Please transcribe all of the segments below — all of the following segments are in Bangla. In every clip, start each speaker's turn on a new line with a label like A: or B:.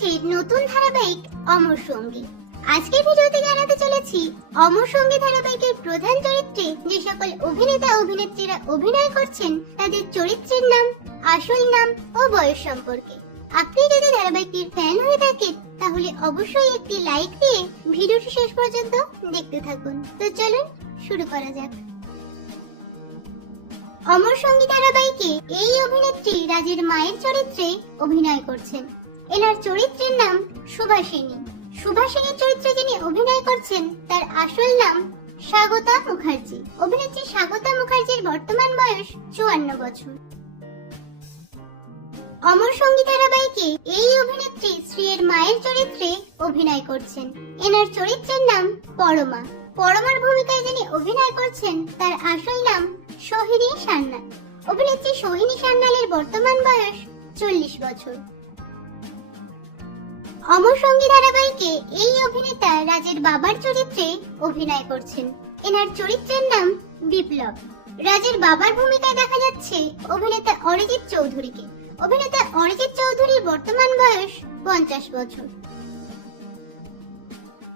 A: চলেছে নতুন ধারাবাহিক অমর সঙ্গী। আজকের ভিডিওতে জানাতে চলেছি, অমর সঙ্গী ধারাবাহিকের প্রধান চরিত্রে যে সকল অভিনেতা অভিনেত্রীরা অভিনয় করছেন, তাদের চরিত্রের নাম, আসল নাম ও বয়স সম্পর্কে। আপনি যদি ধারাবাহিকটির ফ্যান হয়ে থাকেন, তাহলে অবশ্যই একটি লাইক দিয়ে ভিডিওটি শেষ পর্যন্ত দেখতে থাকুন। তো চলুন, শুরু করা যাক। অমর সঙ্গী ধারাবাহিকে এই অভিনেত্রী রাজের মায়ের চরিত্রে অভিনয় করছেন। এনার চরিত্রের নাম সুভাষিনী। সুভাষিনীর চরিত্রে যিনি অভিনয় করছেন, তার আসল নাম স্বাগতা মুখার্জি। অভিনেত্রী স্বাগতা মুখার্জির বর্তমান বয়স চুয়ান্ন বছর। অমর সঙ্গী ধারাবাহিকে এই অভিনেত্রী শ্রীয়ের মায়ের চরিত্রে অভিনয় করছেন। এনার চরিত্রের নাম পরমা। পরমার ভূমিকায় যিনি অভিনয় করছেন, তার আসল নাম সোহিনী সান্যাল। অভিনেত্রী সোহিনী সান্যালের বর্তমান বয়স চল্লিশ বছর। অমর সঙ্গী ধারাবাহিকে এই অভিনেতা রাজের বাবার চরিত্রে অভিনয় করছেন। এনার চরিত্রের নাম বিপ্লব। রাজের বাবার ভূমিকায় দেখা যাচ্ছে অভিনেতা অরিজিৎ চৌধুরীকে। অভিনেতা অরিজিৎ চৌধুরীর বর্তমান বয়স পঞ্চাশ বছর।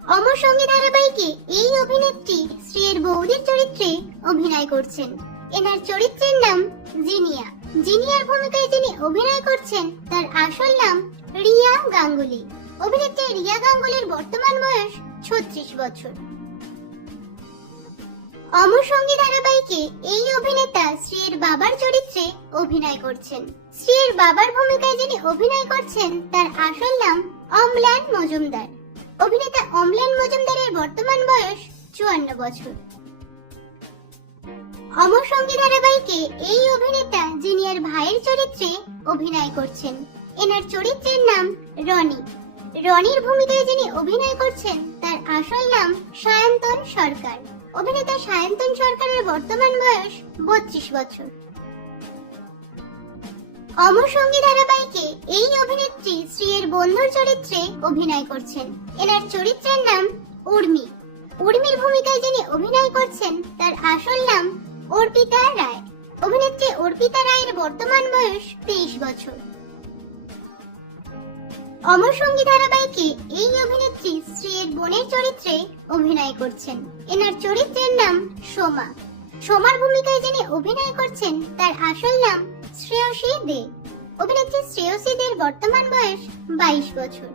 A: অমর সঙ্গী ধারাবাহিকে এই অভিনেত্রী শ্রীয়ের বৌদির চরিত্রে অভিনয় করছেন। এনার চরিত্রের নাম জিনিয়া। জিনিয়ার ভূমিকায় যিনি অভিনয় করছেন, তার আসল নাম রিয়া গাঙ্গুলি। অভিনেত্রী রিয়া গাঙ্গুলির বর্তমান বয়স ছত্রিশ বছর। অমর সঙ্গী ধারাবাহিকে এই অভিনেতা শ্রীয়ের বাবার চরিত্রে অভিনয় করছেন। শ্রীয়ের বাবার ভূমিকায় যিনি অভিনয় করছেন, তার আসল নাম অম্লান মজুমদার। অভিনেতা অম্লান মজুমদারের বর্তমান বয়স চুয়ান্ন বছর। অমর সঙ্গী ধারাবাহিকে এই অভিনেতা যিনি আর ভাইয়ের চরিত্রে অভিনয় করছেন। এনার চরিত্রের নাম রনি। রনির ভূমিকায় যিনি অভিনয় করছেন, তার আসল নাম সায়ন্তন সরকার। অভিনেতা সায়ন্তন সরকারের বর্তমান বয়স বত্রিশ বছর। অমর সঙ্গী ধারাবাহিকে এই অভিনেত্রী শ্রীয়ের বন্ধুর চরিত্রে অভিনয় করছেন। এনার চরিত্রের নাম উর্মি। উর্মির ভূমিকায় যিনি অভিনয় করছেন, তার আসল নাম অর্পিতা রায়। অভিনেত্রী অর্পিতা রায়ের বর্তমান বয়স তেইশ বছর। অমর সঙ্গী ধারাবাহিকে এই অভিনেত্রী শ্রীয়ের বোনের চরিত্রে অভিনয় করছেন। এনার চরিত্রের নাম সোমা। সোমার ভূমিকায় যিনি অভিনয় করছেন, তার আসল নাম শ্রেয়সী দে। অভিনেত্রী শ্রেয়সী দের বর্তমান বয়স বাইশ বছর।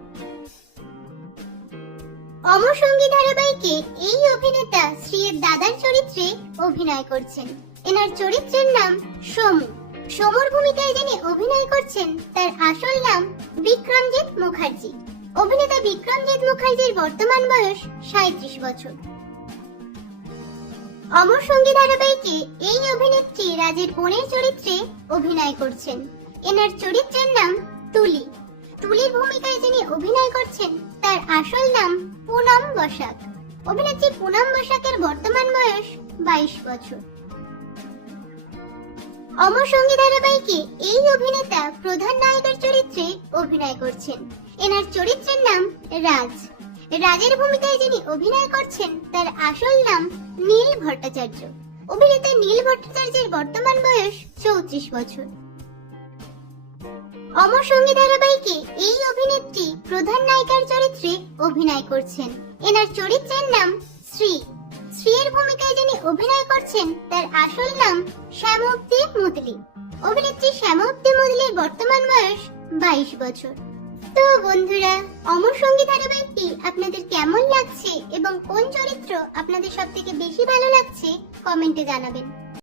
A: অমর সঙ্গী ধারাবাহিকে এই অভিনেতা শ্রীয়ের দাদার চরিত্রে অভিনয় করছেন। এনার চরিত্রের নাম সমু। সমুর ভূমিকায় যিনি অভিনয় করছেন, তার আসল নাম বিক্রমজিৎ মুখার্জি। অভিনেতা বিক্রমজিৎ মুখার্জির বর্তমান বয়স সাঁত্রিশ বছর। অমর সঙ্গী ধারাবাহিকে এই অভিনেত্রী রাজের বোনের চরিত্রে অভিনয় করছেন। এনার চরিত্রের নাম তুলি। তুলির ভূমিকায় যিনি অভিনয় করছেন, তার আসল নাম পুনম বসাক। অভিনেত্রী পুনম বসাকের বর্তমান বয়স বাইশ বছর। অমর সঙ্গী ধারাবাহিকে এই অভিনেতা প্রধান নায়কের চরিত্রে অভিনয় করছেন। এনার চরিত্রের নাম রাজ। রাজের ভূমিকায় যিনি অভিনয় করছেন, তার আসল নাম নীল ভট্টাচার্য। অভিনেতা নীল ভট্টাচার্যের বর্তমান বয়স চৌত্রিশ বছর। অমর সঙ্গী ধারাবাহিকে এই অভিনেত্রী প্রধান নায়িকার চরিত্রে অভিনয় করছেন। এনার চরিত্রের নাম শ্রী শ্রীয়ের ভূমিকায় যিনি অভিনয় করছেন, তার আসল নাম শ্যামপ্তি মুদলি। অভিনেত্রী শ্যামপ্তি মুদলির বর্তমান বয়স বাইশ বছর। তো বন্ধুরা, অমর সঙ্গী ধারাবাহিকটি আপনাদের কেমন লাগছে এবং কোন চরিত্র আপনাদের সব থেকে বেশি ভালো লাগছে, কমেন্টে জানাবেন।